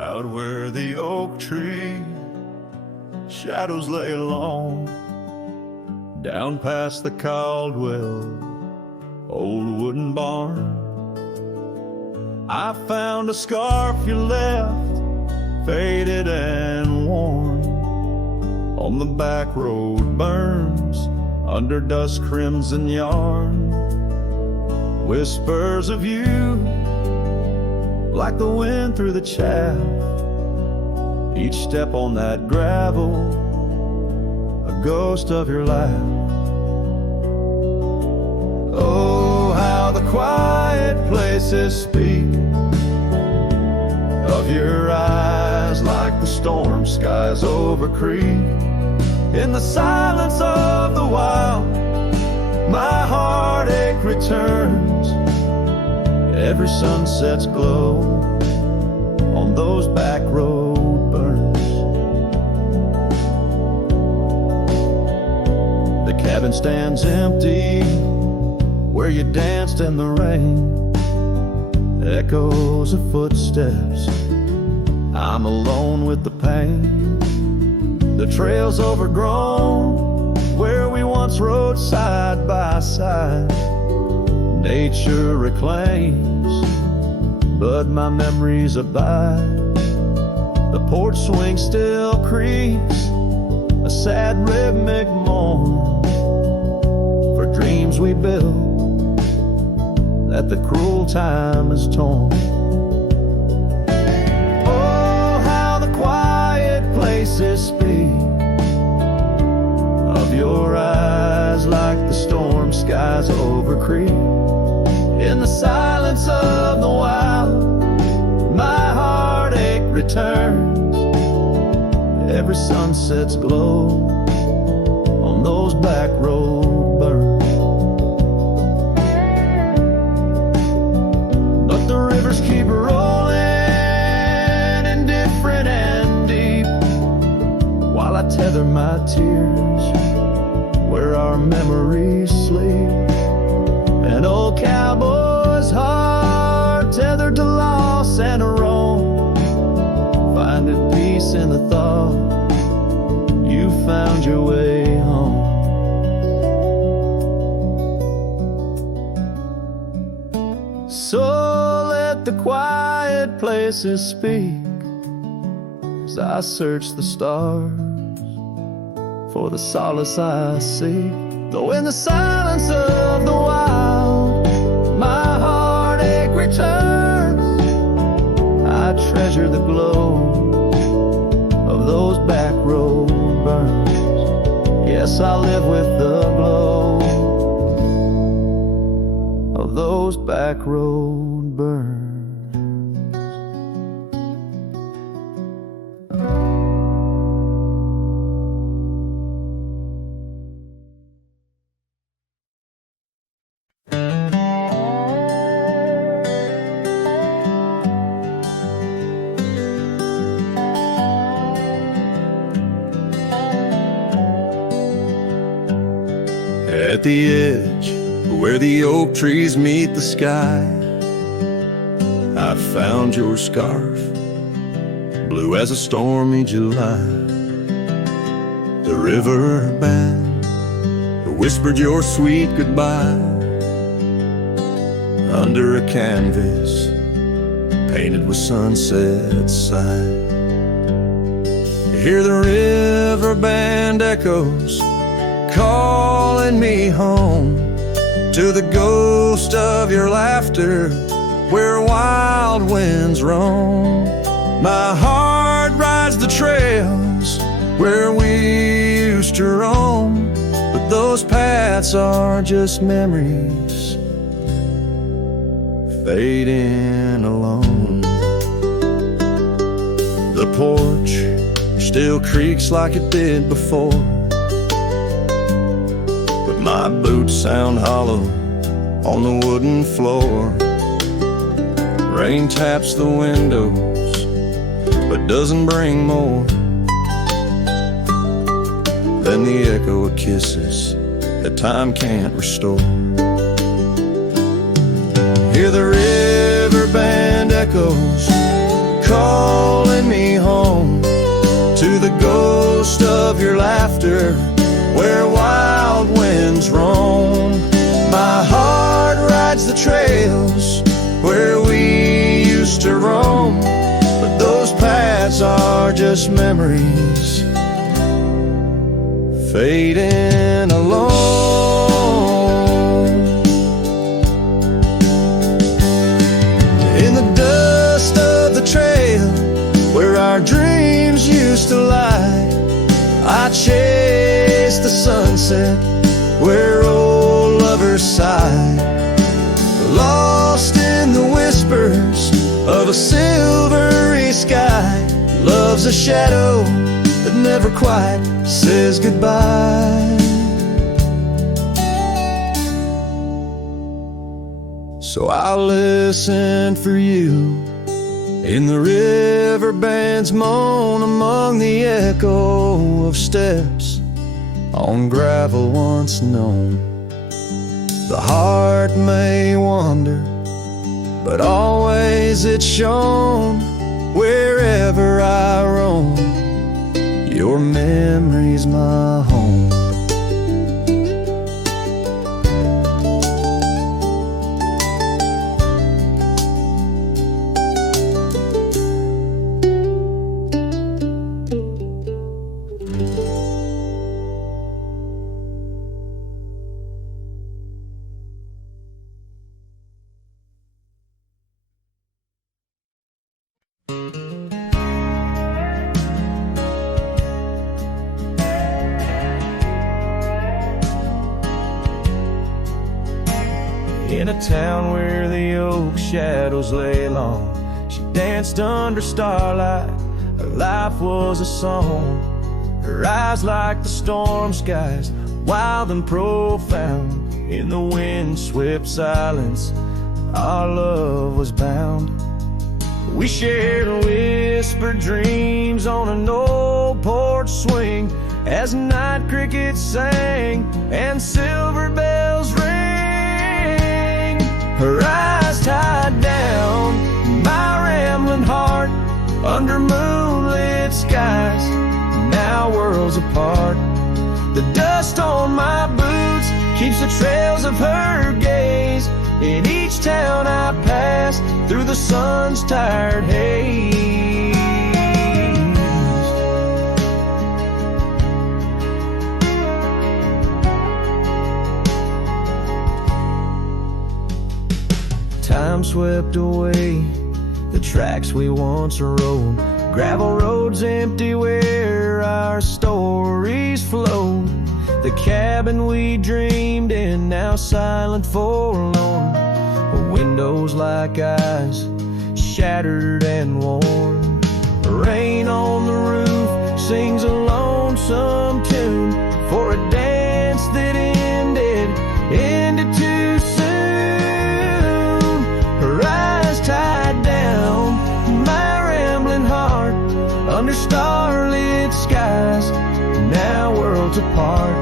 Out where the oak tree shadows lay long, down past the Caldwell old wooden barn, I found a scarf you left, faded and worn. On the back road burns under dust crimson yarn, whispers of you like the wind through the chaff. Each step on that gravel, a ghost of your laugh. Oh, how the quiet places speak of your eyes, like the storm skies over creek. In the silence of the wild, my heartache returns. Every sunset's glow on those back road burns. The cabin stands empty where you danced in the rain. Echoes of footsteps, I'm alone with the pain. The trail's overgrown where we once rode side by side. Nature reclaims, but my memories abide. The porch swing still creaks, a sad rhythmic mourn for dreams we built that the cruel time has torn. Oh, how the quiet places speak of your eyes, like the storm skies over creek. In the silence of the wild, my heartache returns. Every sunset's glow on those back road burns. But the rivers keep rolling, indifferent and deep, while I tether my tears where our memories sleep. An old cowboy's heart tethered to loss and a roam, finding peace in the thought you found your way home. So let the quiet places speak as I search the stars for the solace I seek. Though in the silence of the wild, my heartache returns, I treasure the glow of those back road burns. Yes, I live with the glow of those back road burns. At the edge where the oak trees meet the sky, I found your scarf, blue as a stormy July. The riverbend whispered your sweet goodbye under a canvas painted with sunset sight. You hear the riverbend echoes calling me home to the ghost of your laughter where wild winds roam. My heart rides the trails where we used to roam, but those paths are just memories fading alone. The porch still creaks like it did before, my boots sound hollow on the wooden floor. Rain taps the windows, but doesn't bring more than the echo of kisses that time can't restore. Hear the riverbend echoes calling laughter where wild winds roam. My heart rides the trails where we used to roam, but those paths are just memories fading alone. In the dust of the trail where our dreams used to lie, I chase the sunset where old lovers sigh, lost in the whispers of a silvery sky. Love's a shadow that never quite says goodbye. So I'll listen for you in the riverbend's moan, among the echo of steps on gravel once known. The heart may wander, but always it's shown wherever I roam. Your memory's my home. In a town where the oak shadows lay long, she danced under starlight. Her life was a song. Her eyes like the storm skies, wild and profound. In the wind-swept silence, our love was bound. We shared whispered dreams on an old porch swing, as night crickets sang and silver bells rang. Her eyes tied down my rambling heart under moonlit skies, now worlds apart. The dust on my boots keeps the trails of her gaze in each town I pass through the sun's tired haze. Time swept away the tracks we once rode, gravel roads empty where our stories flowed. The cabin we dreamed in, now silent, forlorn. Windows like eyes, shattered and worn. Rain on the roof sings a lonesome tune for a dance that ended too soon. Her eyes tied down my rambling heart under starlit skies, now worlds apart.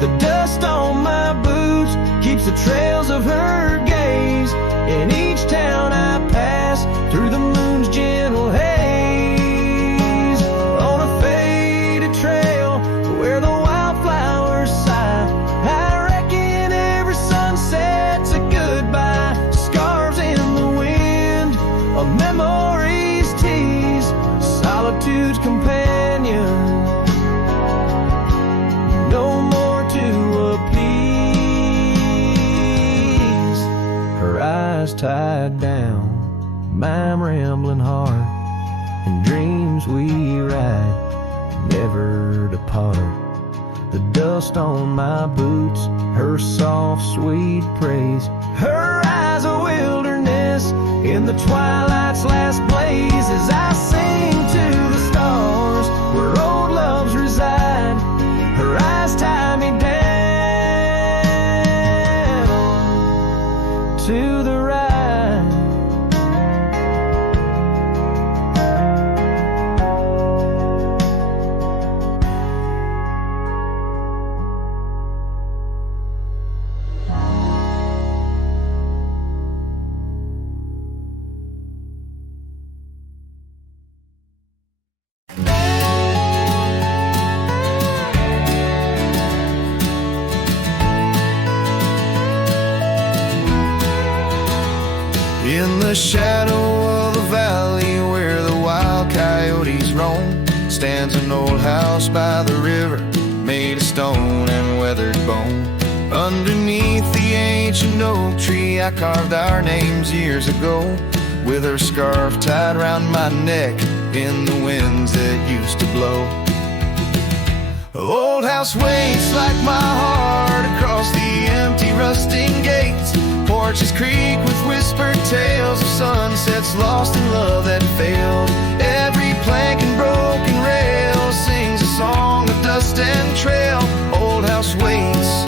The dust on my boots keeps the trails of her gaze in each town I pass through the moon's gentle haze. On a faded trail where the wildflowers sigh, I reckon every sunset's a goodbye. Scars in the wind, a memory's tease, solitude's companion, no more to appease. Her eyes tied down my rambling heart, and dreams we ride never depart. The dust on my boots, her soft sweet praise, her eyes a wilderness in the twilight's last blaze. As I sing to the stars where old loves reside, her eyes tie me down to the ride. In the shadow of the valley where the wild coyotes roam, stands an old house by the river, made of stone and weathered bone. Underneath the ancient oak tree I carved our names years ago, with her scarf tied round my neck in the winds that used to blow. Old house waits like my heart across the empty rusting gates. Porches creak with whispered tales of sunsets lost in love that failed. Every plank and broken rail sings a song of dust and trail. Old house waits,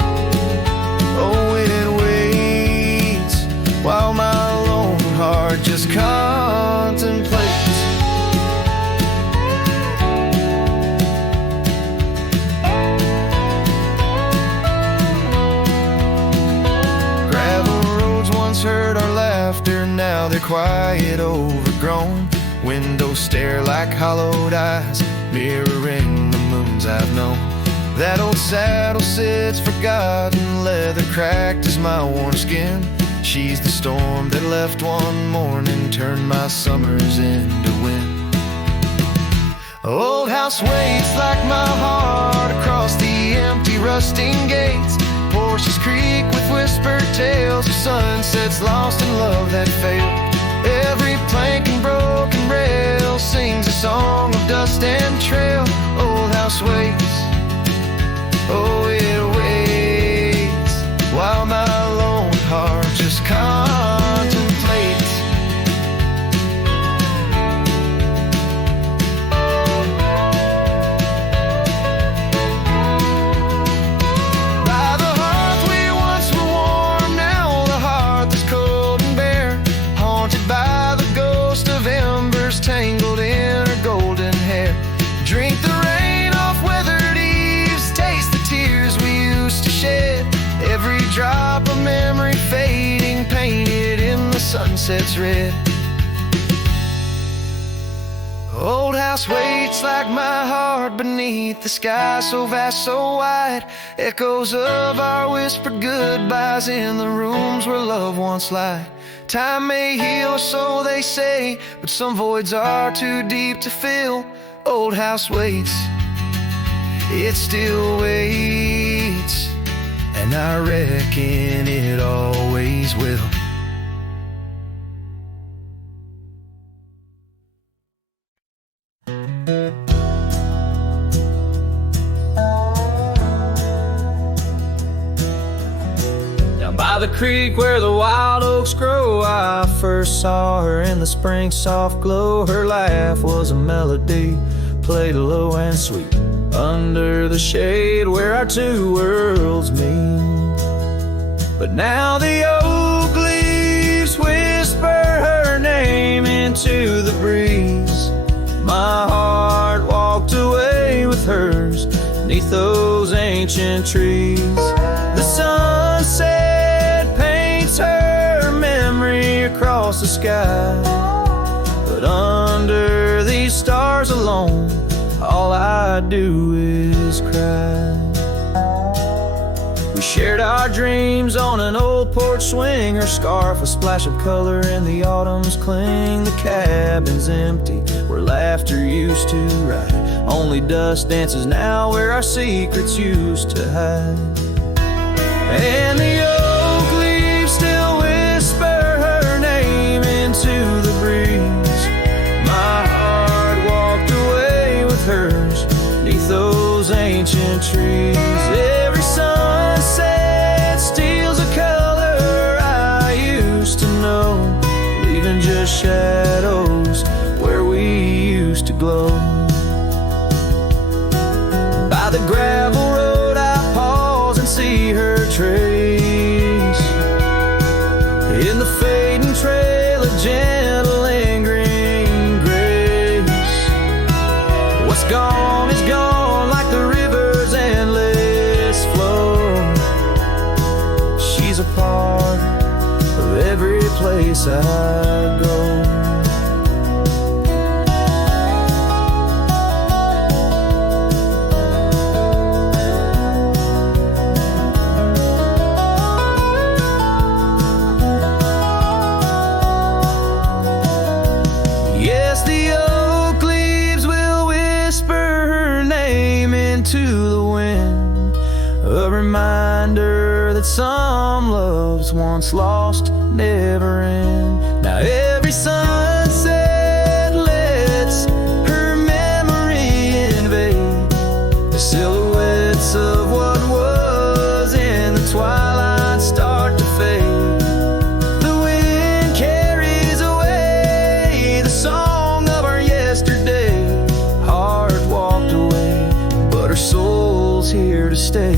oh it waits, while my lone heart just contemplates. Heard our laughter, now they're quiet, overgrown. Windows stare like hollowed eyes, mirroring the moons I've known. That old saddle sits forgotten, leather cracked as my worn skin. She's the storm that left one morning, turned my summers into wind. Old house waits like my heart across the empty rusting gates. Porches creak with whispered tales of sunsets lost in love that failed. Every plank and broken rail sings a song of dust and trail. Old house waits, oh it waits, while my lone heart just contemplates. Tangled in her golden hair, drink the rain off weathered eaves, taste the tears we used to shed. Every drop of memory fading, painted in the sunset's red. Old house waits like my heart beneath the sky so vast, so wide. Echoes of our whispered goodbyes in the rooms where love once lied. Time may heal, so they say, but some voids are too deep to fill. Old house waits, it still waits, and I reckon it always will. By the creek where the wild oaks grow, I first saw her in the spring soft glow. Her laugh was a melody, played low and sweet, under the shade where our two worlds meet. But now the oak leaves whisper her name into the breeze. My heart walked away with hers, neath those ancient trees. The sunset her memory across the sky, but under these stars alone, all I do is cry. We shared our dreams on an old porch swing, her scarf a splash of color in the autumn's cling. The cabin's empty where laughter used to ride, only dust dances now where our secrets used to hide. And the oak leaves still whisper her name into the breeze. My heart walked away with hers, neath those ancient trees. Every sunset steals a color I used to know, leaving just shadows where we used to glow. By the gravel road I pause and see her trace, in the fading trail a gentle lingering grace. What's gone is gone like the river's endless flow. She's a part of every place I go. reminder that some loves once lost never end. Now every sunset lets her memory invade the silhouettes of what was in the twilight start to fade. The wind carries away the song of our yesterday. Heart walked away, but her soul's here to stay.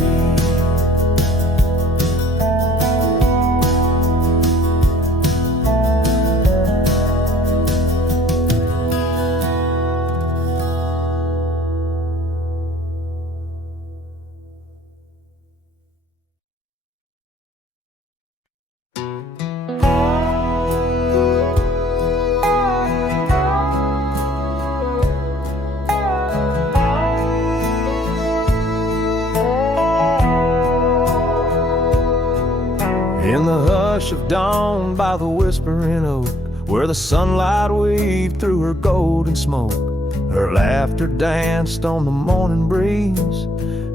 In the hush of dawn by the whispering oak, where the sunlight weaved through her golden smoke, her laughter danced on the morning breeze,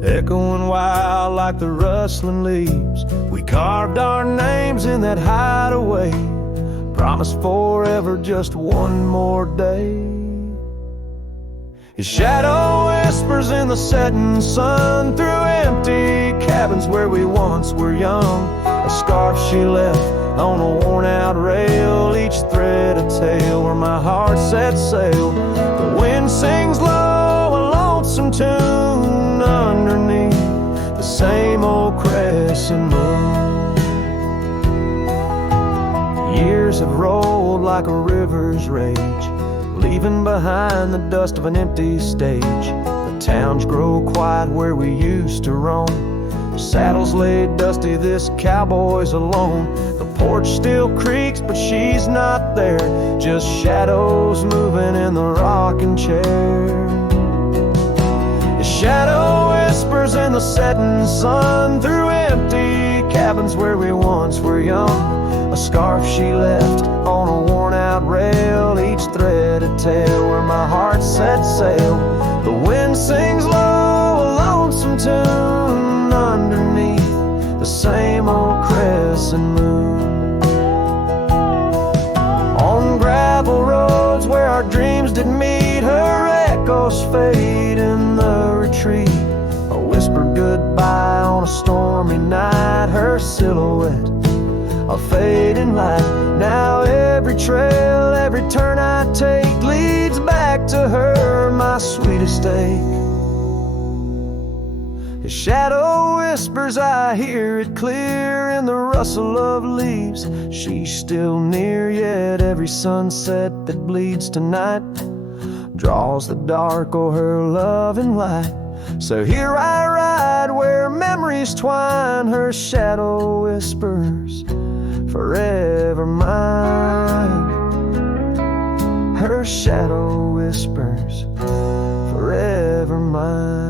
echoing wild like the rustling leaves. We carved our names in that hideaway, promised forever just one more day. His shadow whispers in the setting sun through empty cabins where we once were young. A scarf she left on a worn-out rail, each thread a tale where my heart set sail. The wind sings low, a lonesome tune underneath the same old crescent moon. Years have rolled like a river's rage, leaving behind the dust of an empty stage. The towns grow quiet where we used to roam, saddles laid dusty, this cowboy's alone. The porch still creaks, but she's not there, just shadows moving in the rocking chair. The shadow whispers in the setting sun through empty cabins where we once were young. A scarf she left on a worn-out rail, each thread a tale where my heart set sail. The wind sings low, a lonesome tune underneath the same old crescent moon. On gravel roads where our dreams did meet, her echoes fade in the retreat. A whispered goodbye on a stormy night, her silhouette a fading light. Now every trail, every turn I take leads back to her, my sweetest ache. His shadow whispers, I hear it clear in the rustle of leaves. She's still near, yet every sunset that bleeds tonight draws the dark o'er her loving light. So here I ride where memories twine, her shadow whispers, forever mine. Her shadow whispers, forever mine.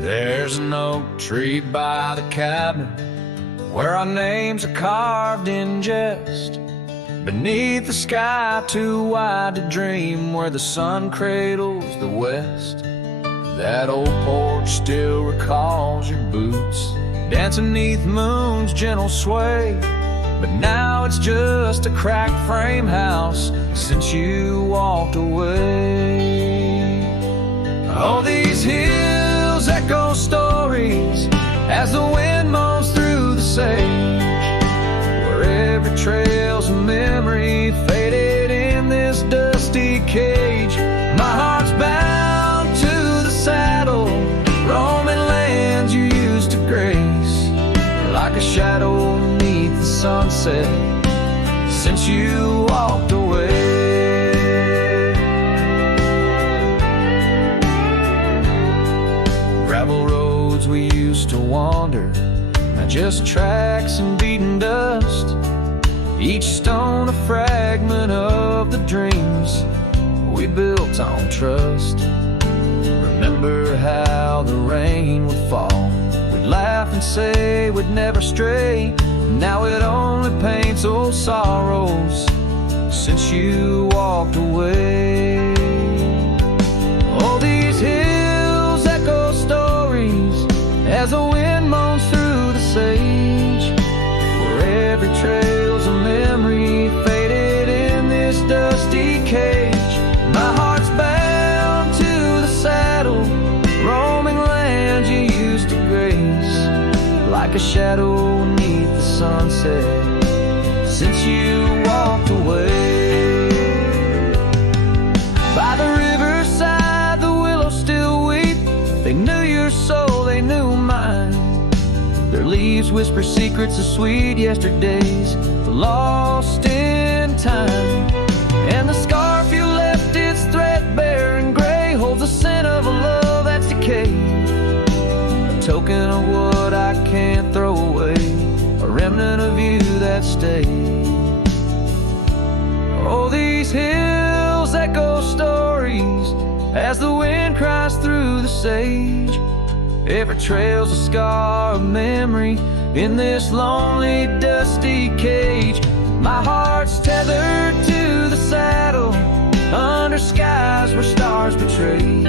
There's an oak tree by the cabin where our names are carved in jest. Beneath the sky too wide to dream, where the sun cradles the west. That old porch still recalls your boots dancing neath moon's gentle sway. But now it's just a cracked frame house since you walked away. Oh, these hills echo stories as the wind moans through the sage, where every trail's a memory faded in this dusty cage. My heart's bound to the saddle, roaming lands you used to grace, like a shadow beneath the sunset since you walked away. Gravel roads we used to wander, not just tracks and beaten dust. each stone a fragment of the dreams we built on trust. Remember how the rain would fall, we'd laugh and say we'd never stray. Now it only paints old sorrows since you walked away. All these hills echo stories as the wind moans through the sage, where every trail's a memory faded in this dusty cage. My heart's bound to the saddle, roaming lands you used to grace, like a shadow beneath the sunset since you walked away. By the riverside the willows still weep, they knew your soul, they knew mine. Their leaves whisper secrets of sweet yesterdays lost in time. And the scarf you left, it's threadbare and gray, holds the scent of a love that's decayed, a token of what I can't throw away, a remnant of you that stayed. Oh, these hills echo stories as the wind cries through the sage. Every trail's a scar of memory in this lonely, dusty cage. My heart's tethered to the saddle under skies where stars betray,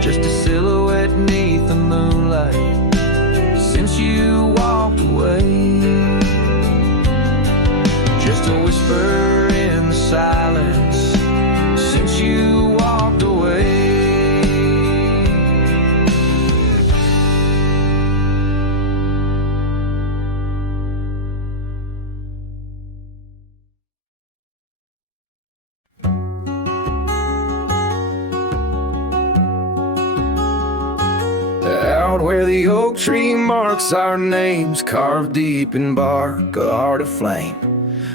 just a silhouette neath the moonlight since you walked away. Just a whisper in the silence since you walked away. Out where the oak tree marks our names, carved deep in bark, a heart aflame.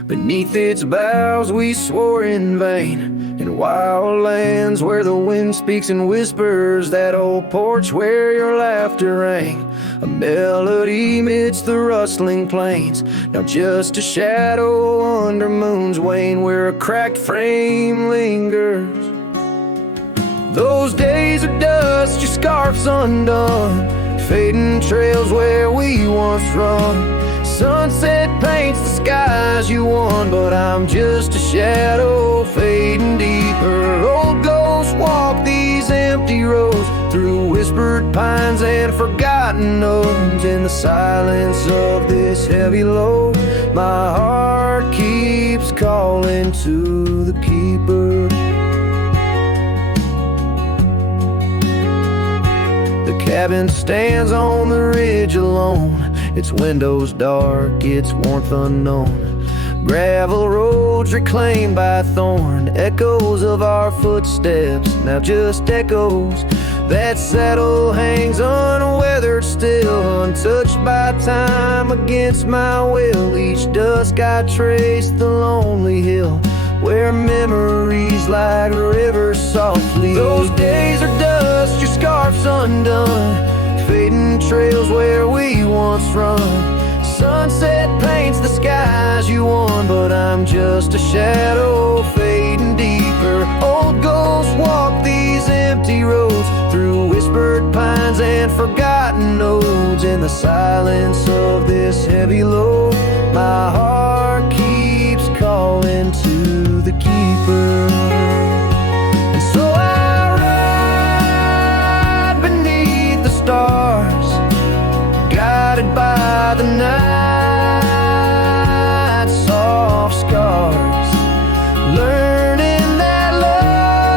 Beneath its boughs we swore in vain, in wild lands where the wind speaks and whispers, that old porch where your laughter rang, a melody midst the rustling plains, now just a shadow under moon's wane, where a cracked frame lingers. Those days of dust, your scarf's undone, fading trails where we once run. Sunset paints the skies you won, but I'm just a shadow fading deeper. Old ghosts walk these empty roads through whispered pines and forgotten notes. In the silence of this heavy load, my heart keeps calling to the keeper. The cabin stands on the ridge alone, its windows dark, its warmth unknown. Gravel roads reclaimed by thorn, echoes of our footsteps, now just echoes. That saddle hangs unweathered still, untouched by time against my will. Each dusk I trace the lonely hill, where memories like rivers softly. Those days are dust, your scarf's undone, fading trails where we once run. Sunset paints the skies you won, but I'm just a shadow fading deeper. Old ghosts walk these empty roads through whispered pines and forgotten notes. In the silence of this heavy load, my heart keeps calling to the keeper. And so I ride beneath the stars, guided by the night's soft scars, learning that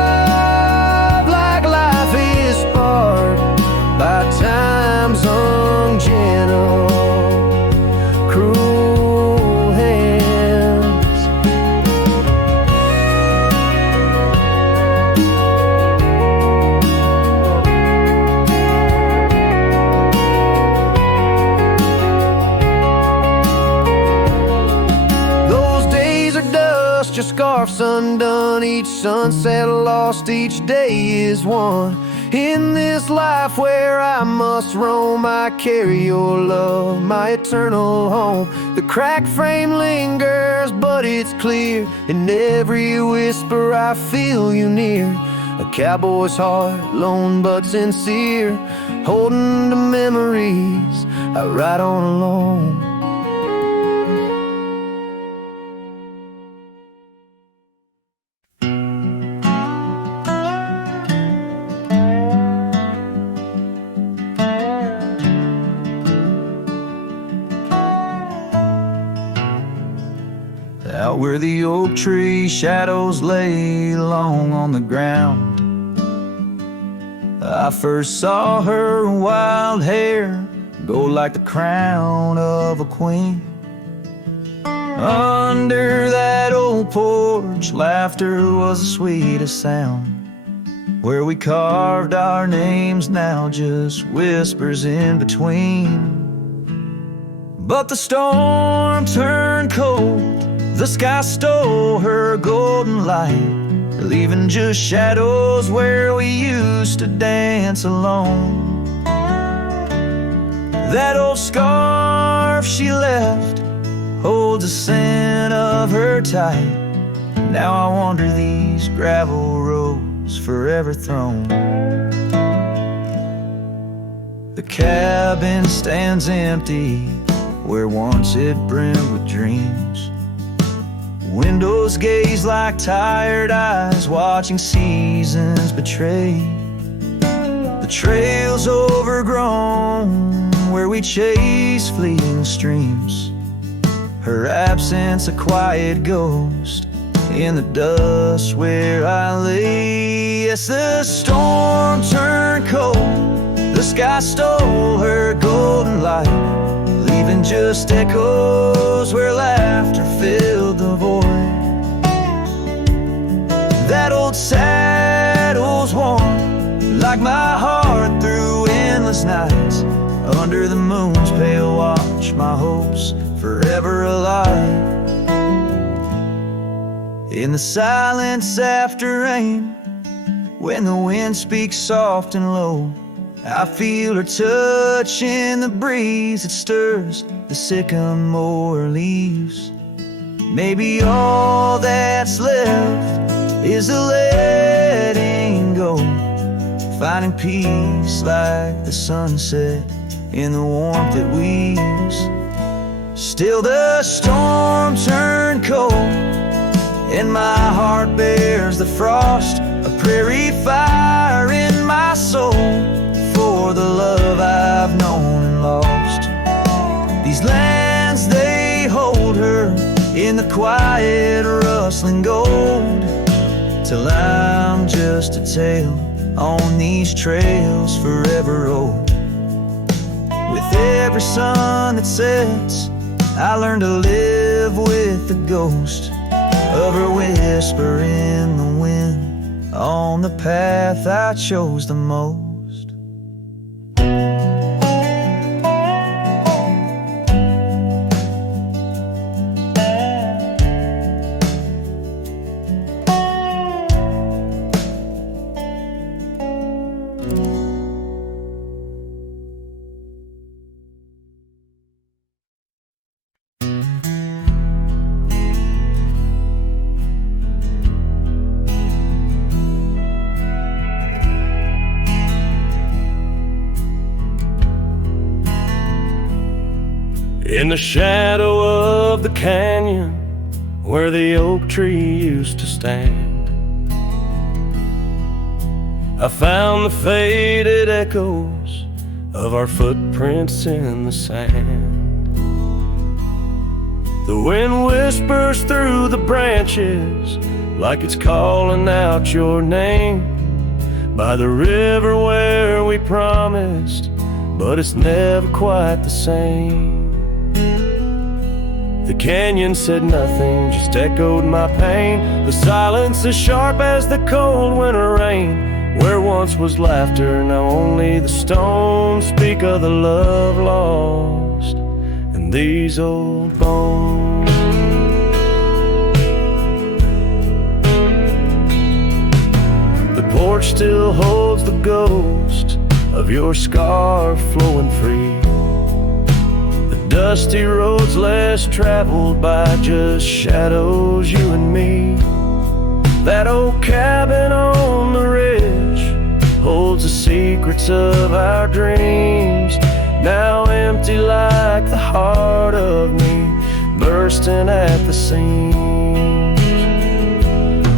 love, like life, is sparked by time's ungentle, cruel hands. sunset lost, each day is one. In this life where I must roam, I carry your love, my eternal home. The cracked frame lingers, but it's clear. In every whisper I feel you near. A cowboy's heart, lone but sincere, holding to memories I ride on alone. Out where the oak tree shadows lay long on the ground, I first saw her wild hair go like the crown of a queen. Under that old porch, laughter was the sweetest sound. Where we carved our names, now just whispers in between. But the storm turned cold, the sky stole her golden light, leaving just shadows where we used to dance alone. That old scarf she left holds a scent of her tight. Now I wander these gravel roads forever thrown. The cabin stands empty where once it brimmed with dreams. Windows gaze like tired eyes, watching seasons betray. The trail's overgrown where we chase fleeting streams. Her absence a quiet ghost in the dust where I lay. Yes, the storm turned cold, the sky stole her golden light, leaving just echoes where laughter filled the void. That old saddle's warm like my heart through endless nights. Under the moon's pale watch, my hopes forever alive. In the silence after rain, when the wind speaks soft and low, I feel her touch in the breeze that stirs the sycamore leaves. Maybe all that's left is a letting go, finding peace like the sunset in the warmth it weaves. Still the storm turned cold, and my heart bears the frost, a prairie fire in my soul for the love I've known and lost. These lands, they hold her in the quiet rustling gold, till I'm just a tale on these trails forever old. With every sun that sets, I learn to live with the ghost of her whisper in the wind on the path I chose the most. In the shadow of the canyon where the oak tree used to stand, I found the faded echoes of our footprints in the sand. The wind whispers through the branches like it's calling out your name, by the river where we promised, but it's never quite the same. The canyon said nothing, just echoed my pain. The silence as sharp as the cold winter rain. Where once was laughter, now only the stones speak of the love lost and these old bones. The porch still holds the ghost of your scarf flowing free. The dusty roads less traveled by, just shadows, you and me. That old cabin on the ridge holds the secrets of our dreams, now empty like the heart of me, bursting at the seams.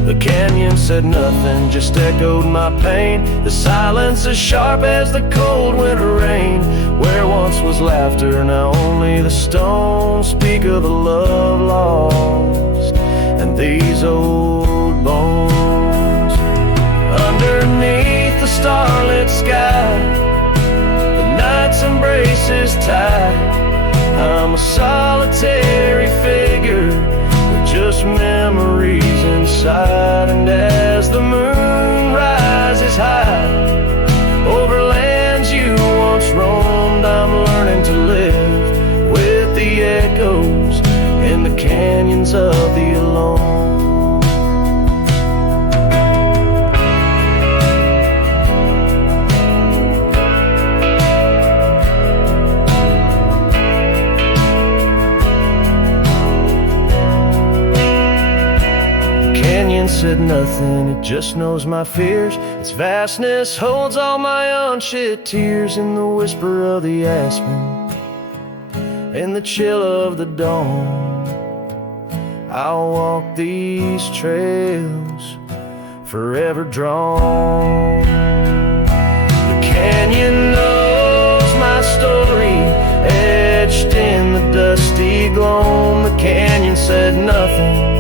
The canyon said nothing, just echoed my pain. The silence as sharp as the cold winter rain. Where once was laughter, now only the stones speak of the love lost and these old bones. Underneath the starlit sky, the night's embrace is tight. I'm a solitary figure with just memories inside. And as the moon rises high over lands you once roamed, I'm learning to live with the echoes in the canyons of the alone. Said nothing, it just knows my fears. Its vastness holds all my unshed tears. In the whisper of the aspen, in the chill of the dawn, I'll walk these trails forever drawn. The canyon knows my story, etched in the dusty gloam. The canyon said nothing,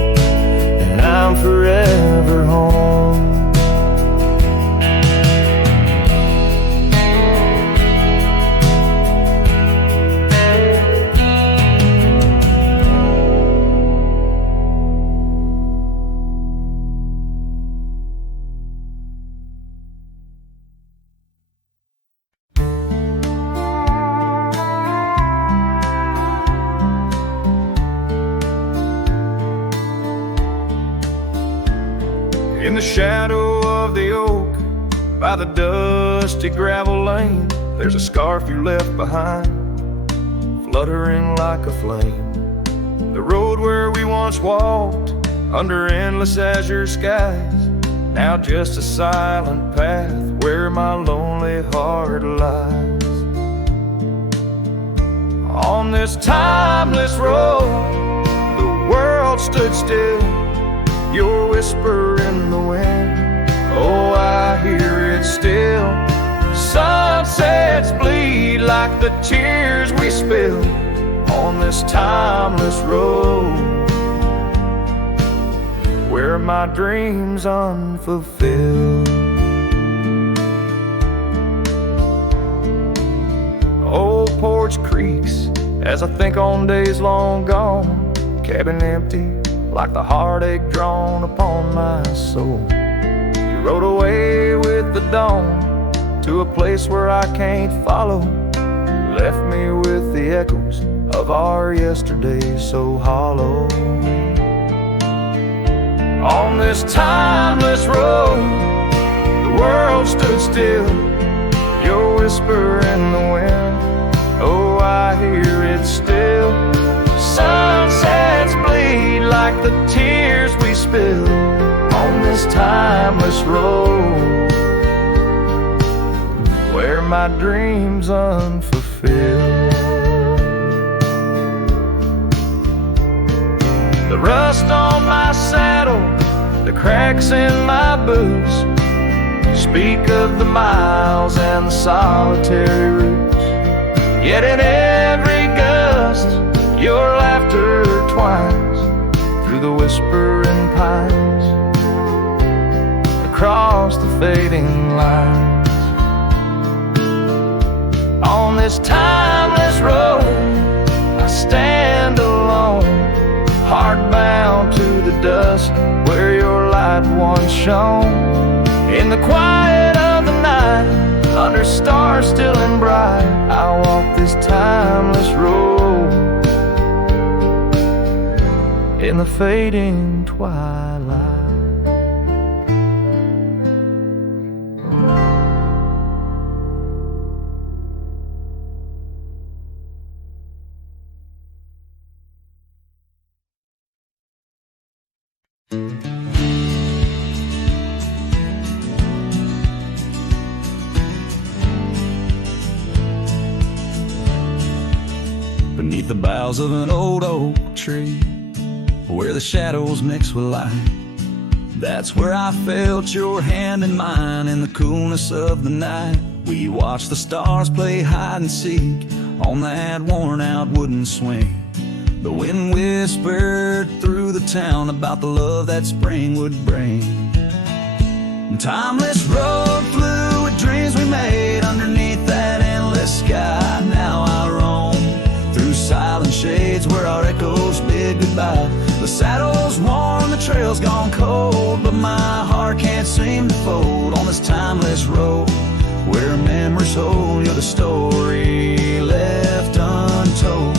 I'm forever home. In the shadow of the oak, by the dusty gravel lane, there's a scarf you left behind, fluttering like a flame. The road where we once walked, under endless azure skies, now just a silent path where my lonely heart lies. On this timeless road, the world stood still, your whisper in the wind, oh, I hear it still. Sunsets bleed like the tears we spill on this timeless road, where my dreams unfulfilled. Old porch creaks as I think on days long gone, cabin empty like the heartache drawn upon my soul. You rode away with the dawn to a place where I can't follow, left me with the echoes of our yesterdays so hollow. On this timeless road, the world stood still, your whisper in the wind, oh, I hear it still. Sunsets bleed like the tears we spill on this timeless road, where my dreams unfulfilled. The rust on my saddle, the cracks in my boots, speak of the miles and the solitary routes. Yet in every gust, your laughter twines through the whispering pines, across the fading lines. On this timeless road, I stand alone, heart bound to the dust where your light once shone. In the quiet of the night, under stars still and bright, I walk this timeless road in the fading twilight. the boughs of an old oak tree, where the shadows mix with light. That's where I felt your hand in mine in the coolness of the night. We watched the stars play hide and seek on that worn out wooden swing. The wind whispered through the town about the love that spring would bring. Timeless road flew with dreams we made underneath that endless sky. Now I roam through silent shades where our echoes bid goodbye. The saddle's worn, the trail's gone cold, but my heart can't seem to fold on this timeless road where memories hold. You're the story left untold.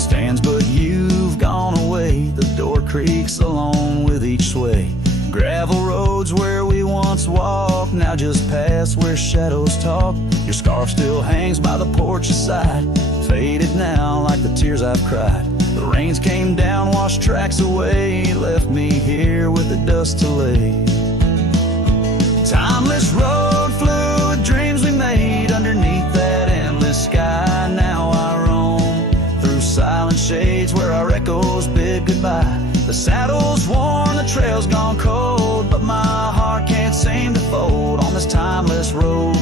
Stands, but you've gone away. The door creaks along with each sway. Gravel roads where we once walked, now just past where shadows talk. Your scarf still hangs by the porch's side, faded now like the tears I've cried. The rains came down, washed tracks away, left me here with the dust to lay. Timeless road flew with dreams we made underneath that endless sky. Now I roam silent shades where our echoes bid goodbye. The saddle's worn, the trail's gone cold, but my heart can't seem to fold on this timeless road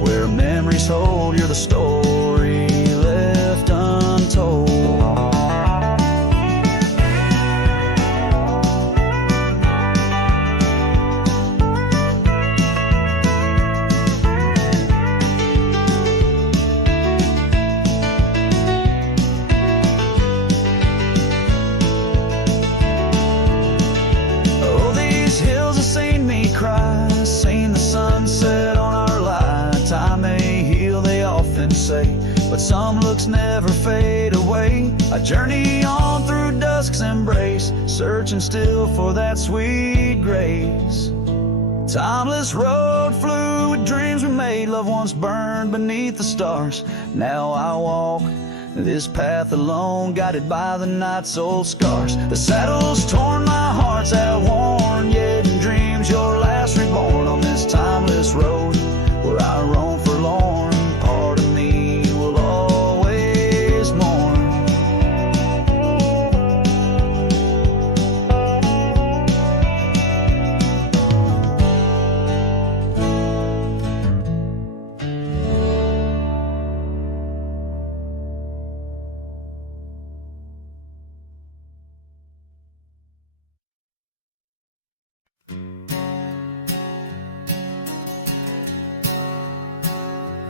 where memories hold. You're the story left untold. But some looks never fade away. I journey on through dusk's embrace, searching still for that sweet grace. Timeless road flew with dreams we made. Love once burned beneath the stars. Now I walk this path alone, guided by the night's old scars. The saddle's torn, my heart's outworn, yet in dreams you're last reborn on this timeless road where I roam forlorn. Part of me will always mourn.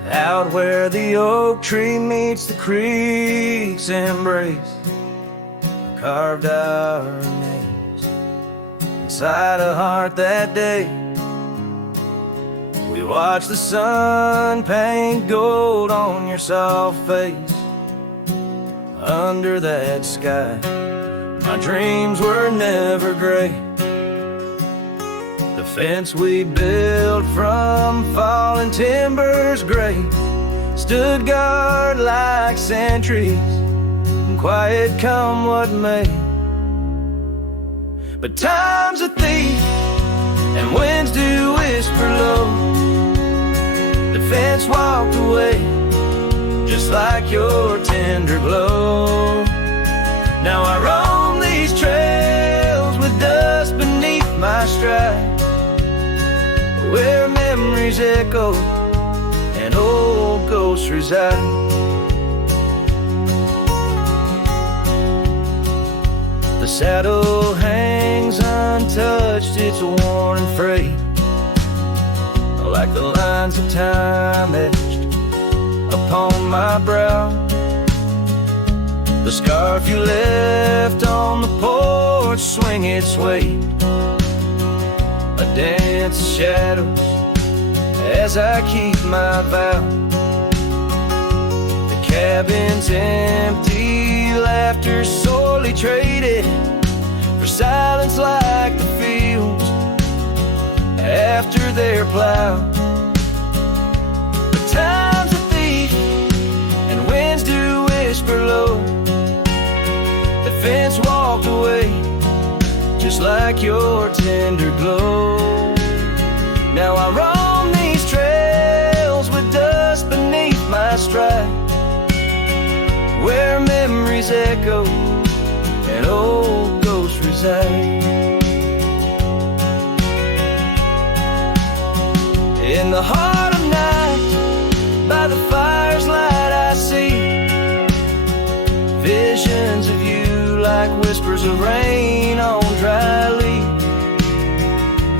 Out where the oak tree meets the creek's embrace, carved our names inside a heart that day. We watched the sun paint gold on your soft face. Under that sky, my dreams were never gray. The fence we built from fallen timbers gray stood guard like sentries, and quiet come what may. But time's a thief, and winds do whisper low. The fence walked away, just like your tender glow. Now I roam these trails with dust beneath my stride, where memories echo and old ghosts reside. The saddle hangs untouched, it's worn and frayed, like the lines of time etched upon my brow. The scarf you left on the porch swing its weight, a dance of shadows as I keep my vow. The cabin's empty, laughter sorely traded for silence like the fields after their plow. But time's a thief, and winds do whisper low. The fence walked away, just like your tender glow. Now I roam these trails with dust beneath my stride, where memories echo and old ghosts reside. In the heart of night, by the fire's light, I see visions of you like whispers of rain on dry leaves.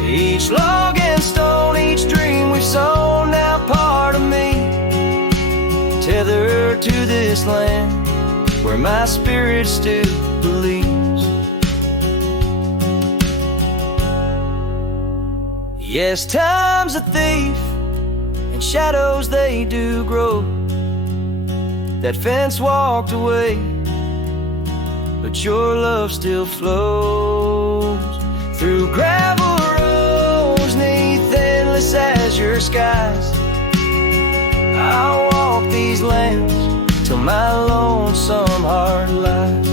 Each log and stone, each dream we've sown, now part of me, tethered to this land where my spirit still believes. Yes, time's a thief, and shadows they do grow. That fence walked away, but your love still flows through gravel roads, neath endless azure skies. I'll walk these lands till my lonesome heart lies.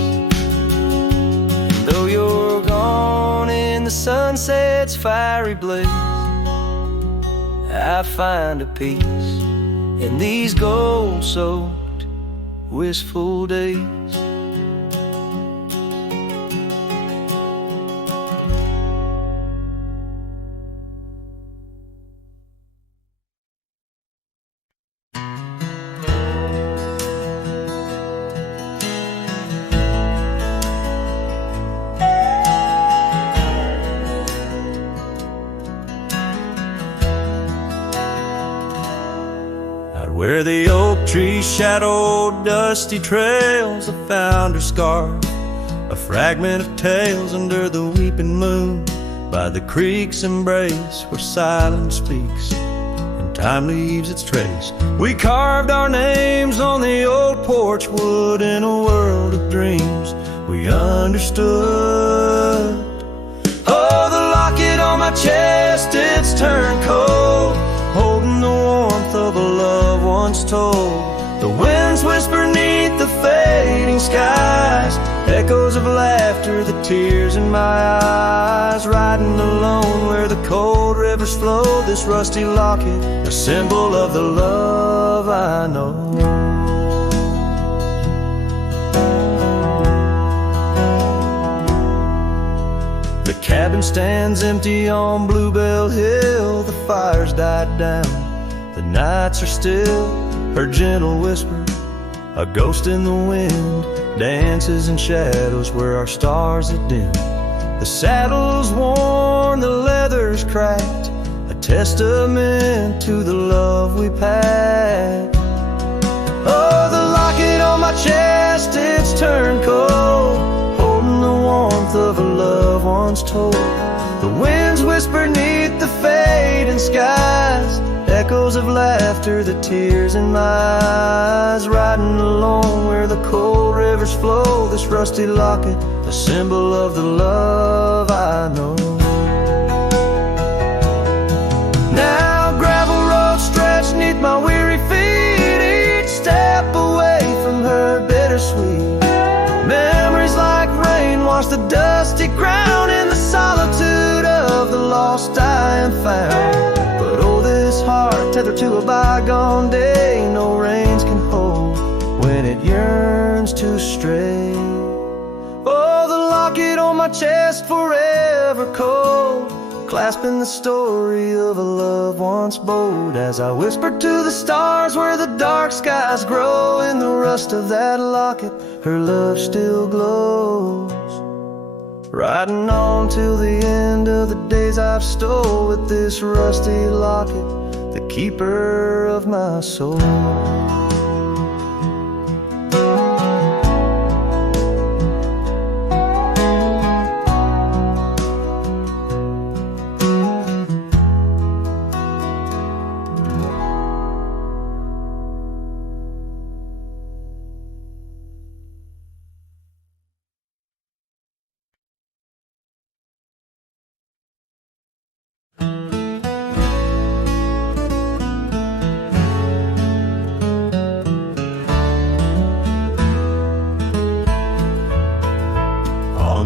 And though you're gone in the sunset's fiery blaze, I find a peace in these gold-soaked, wistful days. Where the oak trees shadowed dusty trails, I found her scarf, a fragment of tales under the weeping moon, by the creek's embrace where silence speaks and time leaves its trace. We carved our names on the old porch wood in a world of dreams we understood. Oh, the locket on my chest, it's turned cold, holding the warmth of a love once told. The winds whisper neath the fading skies, echoes of laughter, the tears in my eyes. Riding alone where the cold rivers flow, this rusty locket, a symbol of the love I know. The cabin stands empty on Bluebell Hill, the fire's died down, the nights are still. Her gentle whisper, a ghost in the wind, dances in shadows where our stars are dim. The saddle's worn, the leather's cracked, a testament to the love we packed. Oh, the locket on my chest, it's turned cold, holding the warmth of a love once told. The winds whisper neath the fading skies, echoes of laughter, the tears in my eyes. Riding alone where the cold rivers flow, this rusty locket, a symbol of the love I know. Now gravel roads stretch neath my weary feet, each step away from her bittersweet. Memories like rain wash the dusty ground in the solitude of the lost I am found. But oh, this heart tethered to a bygone day, no reins can hold when it yearns to stray. Oh, the locket on my chest forever cold, clasping the story of a love once bold. As I whisper to the stars where the dark skies grow, in the rust of that locket, her love still glows. Riding on till the end of the days I've stole, with this rusty locket, the keeper of my soul.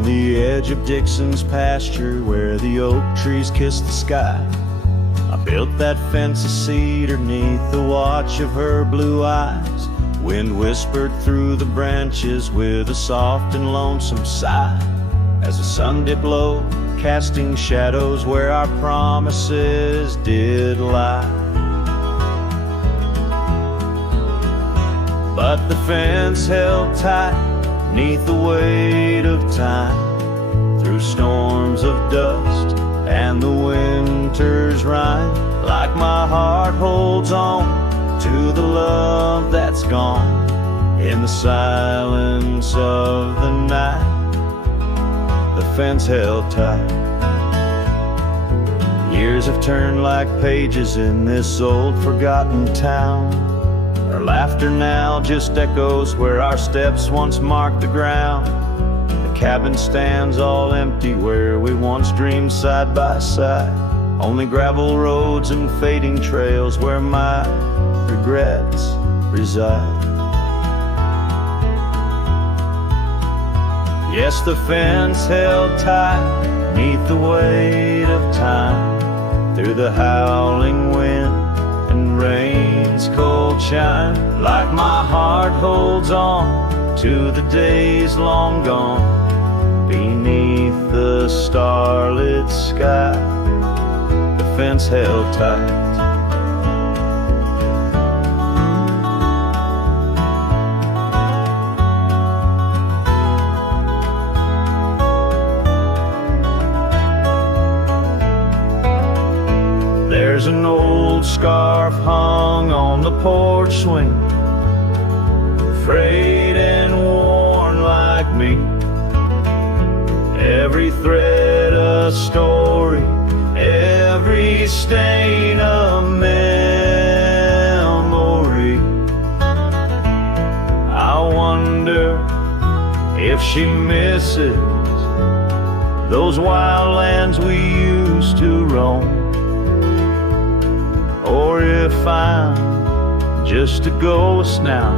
the edge of Dixon's pasture where the oak trees kiss the sky, I built that fence of cedar neath the watch of her blue eyes. Wind whispered through the branches with a soft and lonesome sigh, as the sun dipped low, casting shadows where our promises did lie. But the fence held tight neath the weight of time, through storms of dust and the winter's rime. Like my heart holds on to the love that's gone in the silence of the night, the fence held tight. Years have turned like pages in this old forgotten town. Our laughter now just echoes where our steps once marked the ground. The cabin stands all empty where we once dreamed side by side. Only gravel roads and fading trails where my regrets reside. Yes, the fence held tight neath the weight of time, through the howling wind and rain's cold chime. Like my heart holds on to the days long gone, beneath the starlit sky, the fence held tight. There's an old scarf hung on the porch swing, frayed and worn like me. Every thread a story, every stain a memory. I wonder if she misses those wild lands we used to roam, or if I'm just a ghost now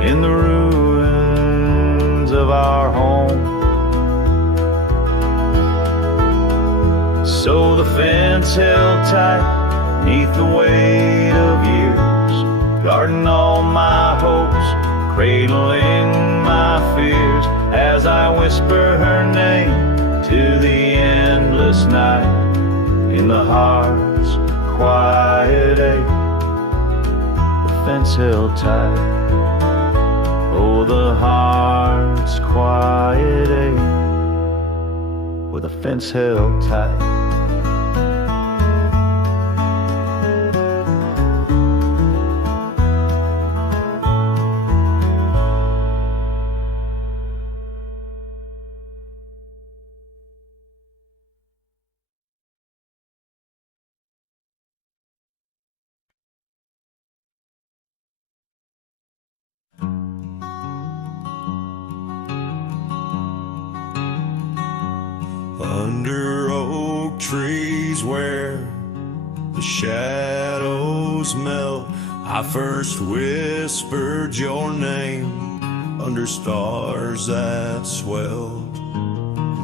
in the ruins of our home. So the fence held tight neath the weight of years, guarding all my hopes, cradling my fears, as I whisper her name to the endless night in the heart's quiet ache. The fence held tight, oh, the heart's quiet ache, with a fence held tight. Under oak trees where the shadows melt, I first whispered your name under stars that swelled.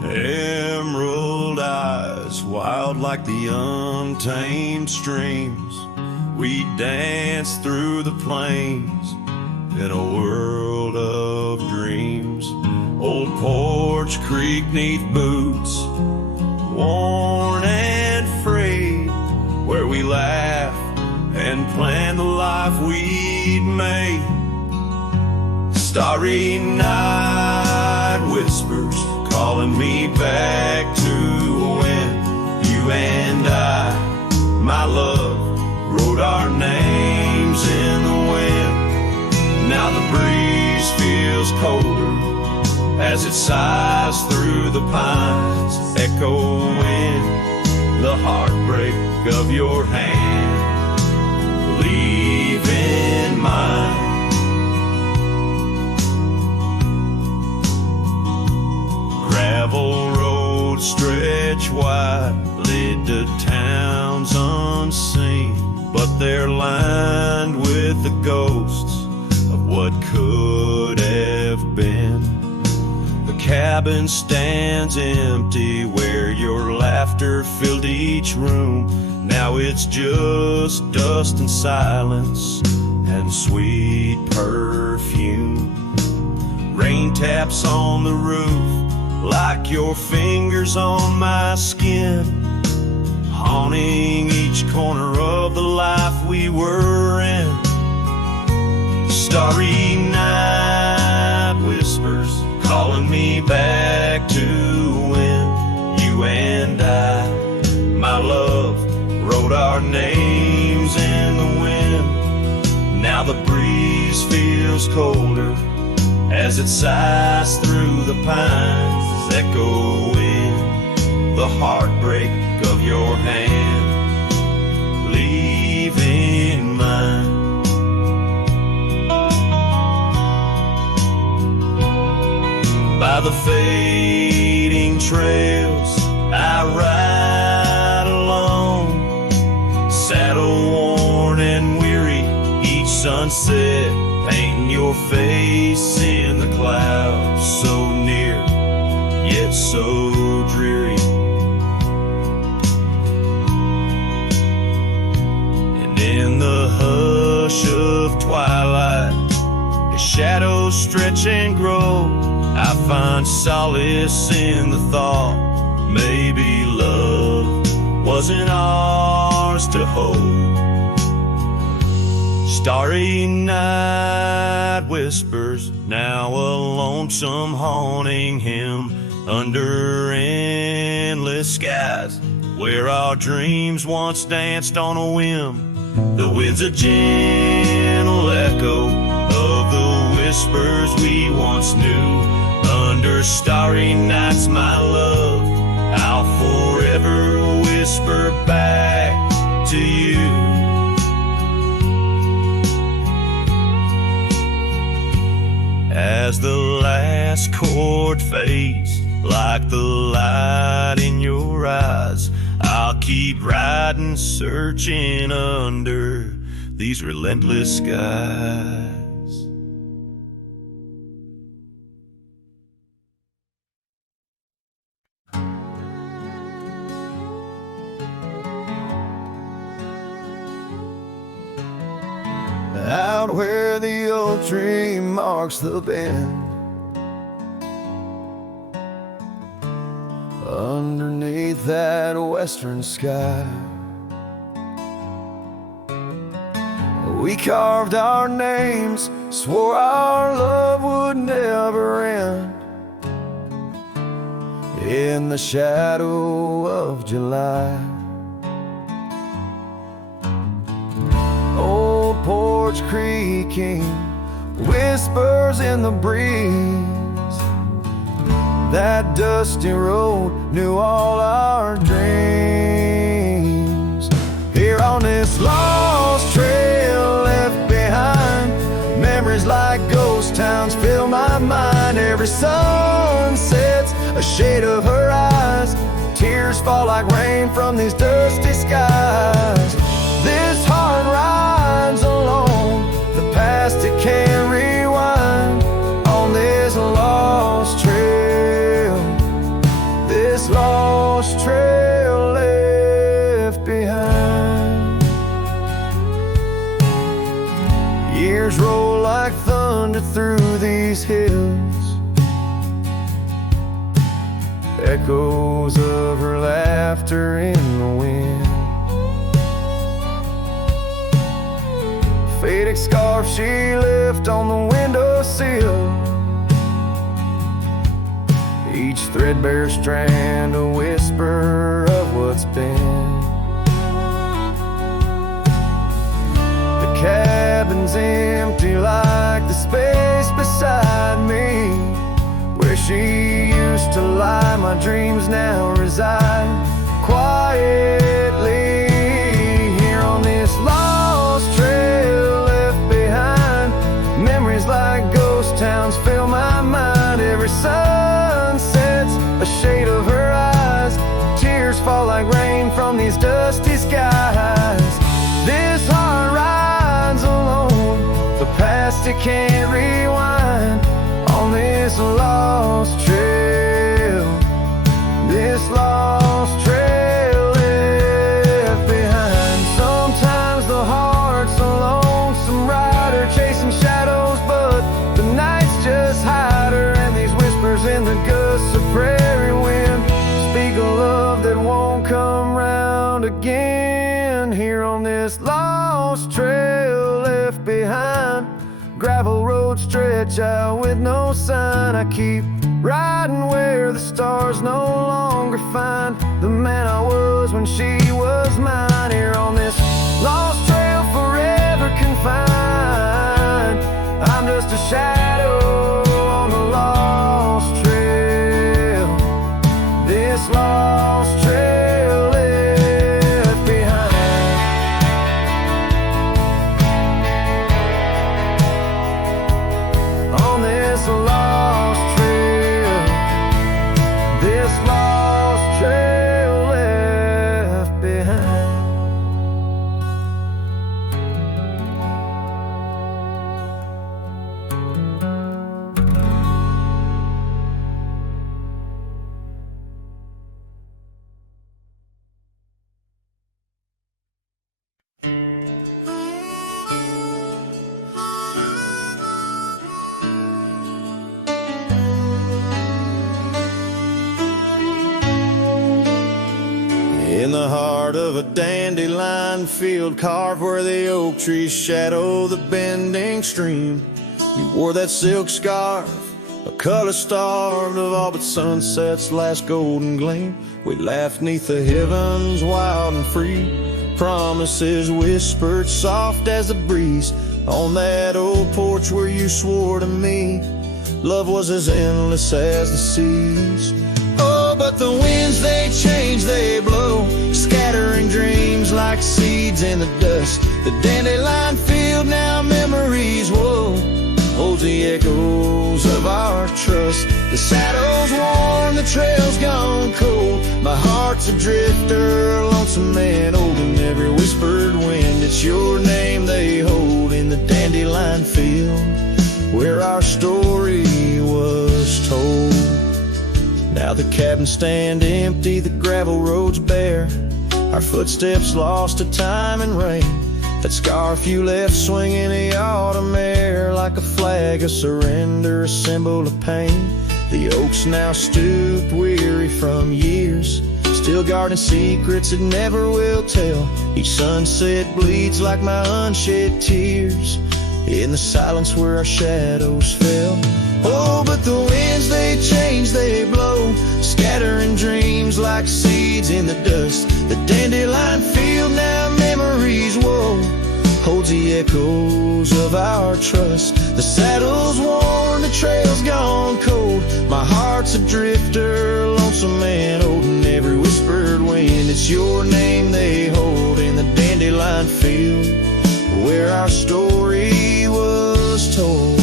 Emerald eyes, wild like the untamed streams, we danced through the plains in a world of dreams. Old porch creek neath boots, worn and frayed, where we laughed and planned the life we'd made. Starry night whispers calling me back to when you and I, my love, wrote our names in the wind. Now the breeze feels colder as it sighs through the pines, echoing the heartbreak of your hand, leaving mine. Gravel roads stretch wide, lead to towns unseen, but they're lined with the ghosts of what could have been. The cabin cabin stands empty where your laughter filled each room. Now it's just dust and silence and sweet perfume. Rain taps on the roof like your fingers on my skin, haunting each corner of the life we were in. Starry night whispers calling me back to when you and I, my love, wrote our names in the wind. Now the breeze feels colder as it sighs through the pines, echoing the heartbreak of your hand, leaving mine. By the fading trails I ride alone, saddle worn and weary, each sunset painting your face in the clouds, so near yet so dreary. And in the hush of twilight, as shadows stretch and grow, I find solace in the thought maybe love wasn't ours to hold. Starry night whispers, now a lonesome haunting hymn under endless skies where our dreams once danced on a whim. The wind's a gentle echo of the whispers we once knew. Under starry nights, my love, I'll forever whisper back to you. As the last chord fades, like the light in your eyes, I'll keep riding, searching under these relentless skies. Out where the old tree marks the bend, underneath that western sky, we carved our names, swore our love would never end. In the shadow of July, old porch creaking, whispers in the breeze. That dusty road knew all our dreams. Here on this lost trail left behind, memories like ghost towns fill my mind. Every sun sets a shade of her eyes, tears fall like rain from these dusty skies. This heart rides alone, the past it can't rewind. On this lost trail, this lost trail left behind. Years roll like thunder through these hills, echoes of her laughter in the wind. Faded scarf she left on the windowsill, each threadbare strand a whisper of what's been. The cabin's empty like the space beside me, where she used to lie. My dreams now reside quietly here on this lost trail left behind. Memories like ghost towns fill my mind. Every sun sets a shade of her eyes, tears fall like rain from these dusty skies. This heart rides alone, the past it can't rewind. On this lost trail, endless hider, and these whispers in the gusts of prairie wind speak a love that won't come round again. Here on this lost trail left behind, gravel road stretch out with no sign. I keep riding where the stars no longer find the man I was when she was mine. Here on this lost trail forever confined, I'm just a shadow on the lost trail. This lost trail left behind. On this lost trail, this lost trail left behind. In the heart of a dandelion field, carved where the oak trees shadow the bending stream, you wore that silk scarf, a color starved of all but sunset's last golden gleam. We laughed neath the heavens wild and free, promises whispered soft as a breeze on that old porch where you swore to me love was as endless as the seas. Oh, but the winds, they change, they blow, scattering dreams like seeds in the dust. The dandelion field, now memories, whoa, holds the echoes of our trust. The saddle's worn, the trail's gone cold, my heart's a drifter, lonesome and old, and every whispered wind, it's your name they hold in the dandelion field where our story was told. Now the cabins stand empty, the gravel roads bare, our footsteps lost to time and rain. That scarf you left swinging in the autumn air like a flag of surrender, a symbol of pain. The oaks now stooped, weary from years, still guarding secrets that never will tell. Each sunset bleeds like my unshed tears in the silence where our shadows fell. Oh, but the winds, they change, they blow, scattering dreams like seeds in the dust. The dandelion field, now memories, whoa, holds the echoes of our trust. The saddle's worn, the trail's gone cold, my heart's a drifter, lonesome and old, and every whispered wind, it's your name they hold in the dandelion field where our story was told.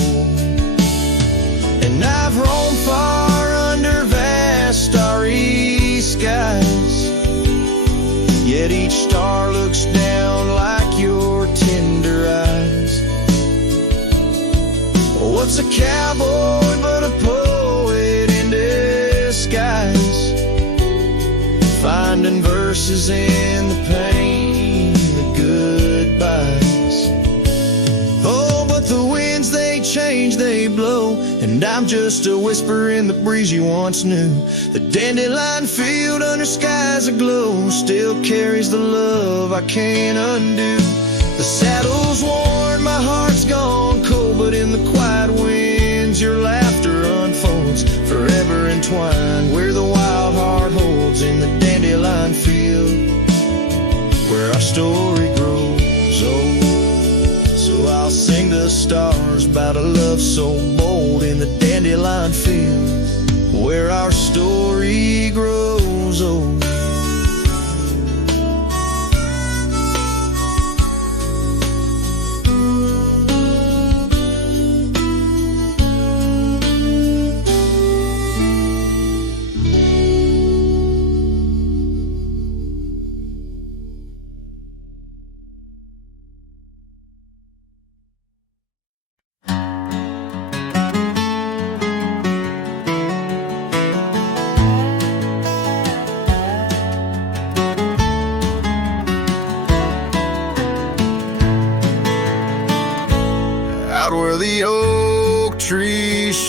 And I've roamed far under vast starry skies, yet each star looks down like your tender eyes. What's a cowboy but a poet in disguise, finding verses in the pain, the goodbyes. Oh, but the winds, they change, they blow, and I'm just a whisper in the breeze you once knew. The dandelion field under skies aglow still carries the love I can't undo. The saddle's worn, my heart's gone cold, but in the quiet winds your laughter unfolds, forever entwined where the wild heart holds in the dandelion field where our story grows old. So I'll sing the stars about a love so bold in the dandelion field where our story grows old.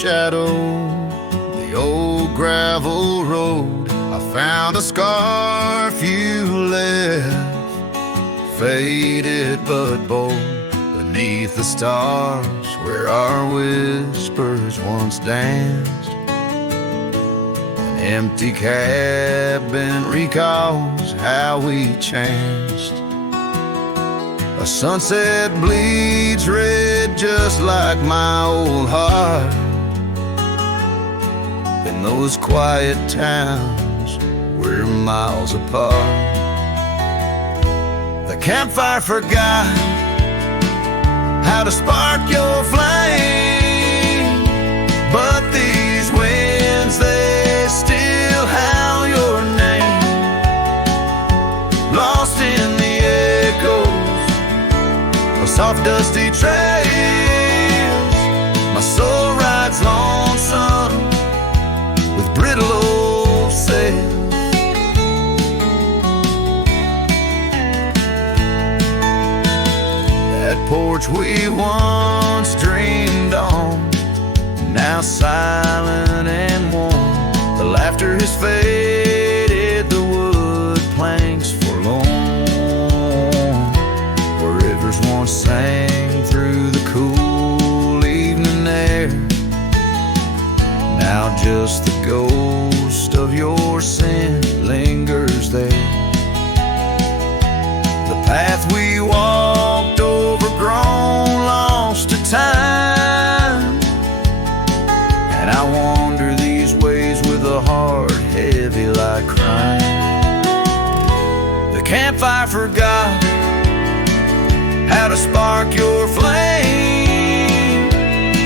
shadow, the old gravel road. I found a scarf you left, faded but bold, beneath the stars where our whispers once danced. An empty cabin recalls how we chanced. A sunset bleeds red just like my old heart. In those quiet towns we're miles apart. The campfire forgot how to spark your flame, but these winds, they still howl your name. Lost in the echoes of soft dusty trails, my soul rides lonesome with brittle old sails. That porch we once dreamed on, now silent and warm. The laughter has faded, the wood planks forlorn. Where rivers once sang through the cool evening air, now just the ghost of your sin lingers there. The path we walked, overgrown, lost to time, and I wander these ways with a heart heavy like crime. The campfire forgot how to spark your flame,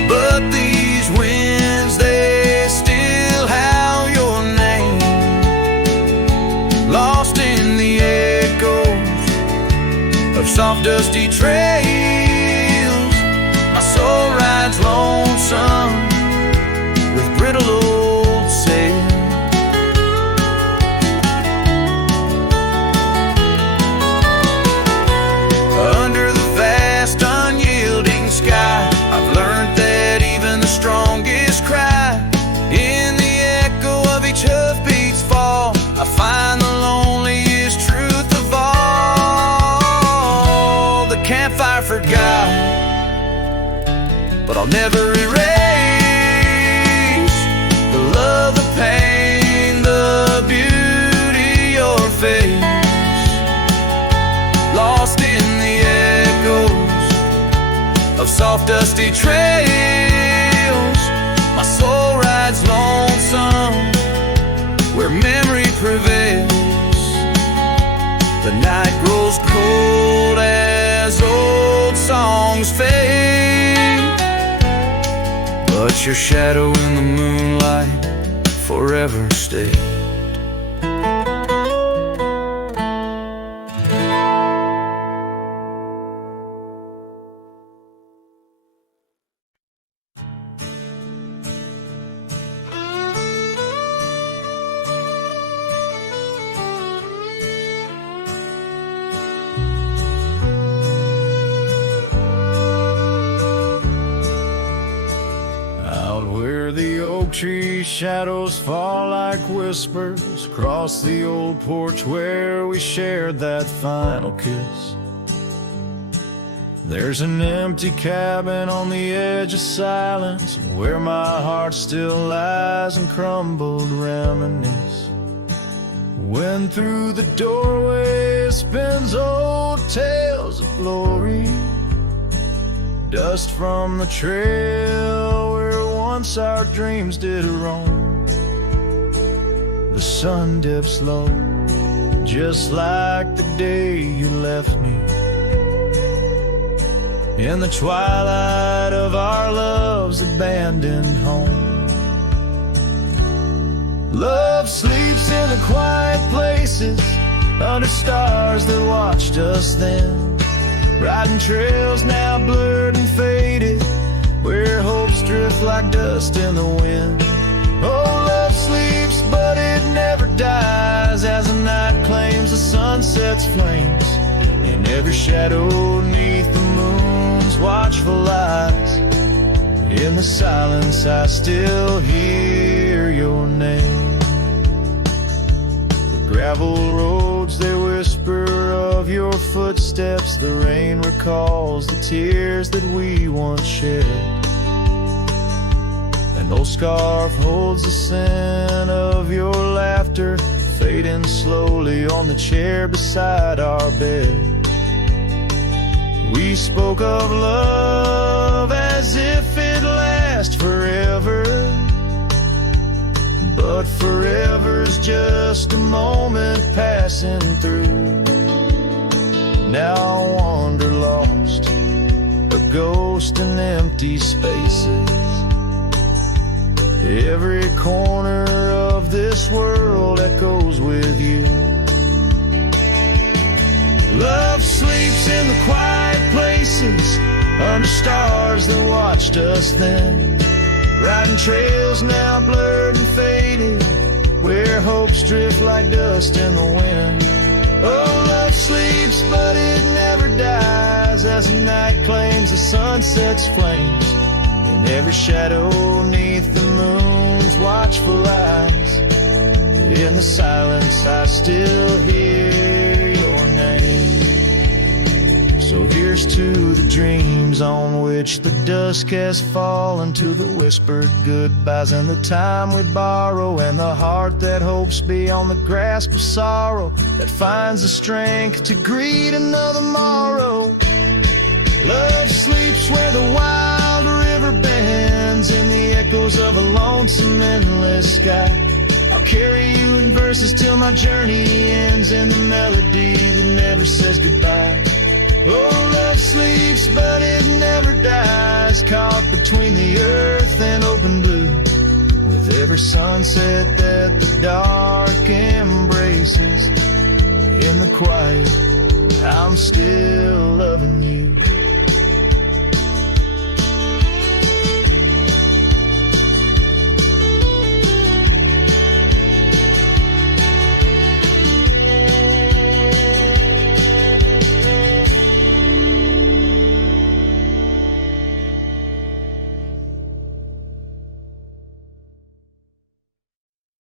but these winds, they still howl your name. Lost in the echoes of soft dusty trails, my soul rides lonesome with brittle old sails. Under the vast unyielding sky, I've learned that even the strongest cry, in the echo of each hoofbeat's fall, I find the loneliest truth of all. The campfire forgot, but I'll never erase the love, the pain, the beauty, your face. Lost in the echoes of soft dusty trails, my soul rides lonesome where memory prevails. The night grows cold as old songs fade, but your shadow in the moonlight forever stays. Out where the oak tree shadows fall like whispers across the old porch where we shared that final kiss. There's an empty cabin on the edge of silence where my heart still lies and crumbled reminisce. When through the doorway spins old tales of glory, dust from the trail where once our dreams did roam. The sun dips low, just like the day you left me, in the twilight of our love's abandoned home. Love sleeps in the quiet places, under stars that watched us then, riding trails now blurred and faded, where hopes drift like dust in the wind. Oh, love sleeps, but it never dies, as the night claims the sunset's flames, in every shadow neath the moon's watchful eyes. In the silence I still hear your name. The gravel roads, they whisper of your footsteps. The rain recalls the tears that we once shared. An old scarf holds the scent of your laughter, fading slowly on the chair beside our bed. We spoke of love as if it lasts forever, but forever's just a moment passing through. Now I wander lost, a ghost in empty spaces. Every corner of this world echoes with you. Love sleeps in the quiet places, under stars that watched us then, riding trails now blurred and faded, where hopes drift like dust in the wind. Oh, love sleeps, but it never dies, as the night claims the sunset's flames. In every shadow neath the moon's watchful eyes, in the silence I still hear your name. So here's to the dreams on which the dusk has fallen, to the whispered goodbyes and the time we borrow, and the heart that hopes beyond the grasp of sorrow, that finds the strength to greet another morrow. Love sleeps where the wild river bends, in the echoes of a lonesome endless sky. I'll carry you in verses till my journey ends, in the melody that never says goodbye. Oh, love sleeps, but it never dies, caught between the earth and open blue, with every sunset that the dark embraces. In the quiet, I'm still loving you.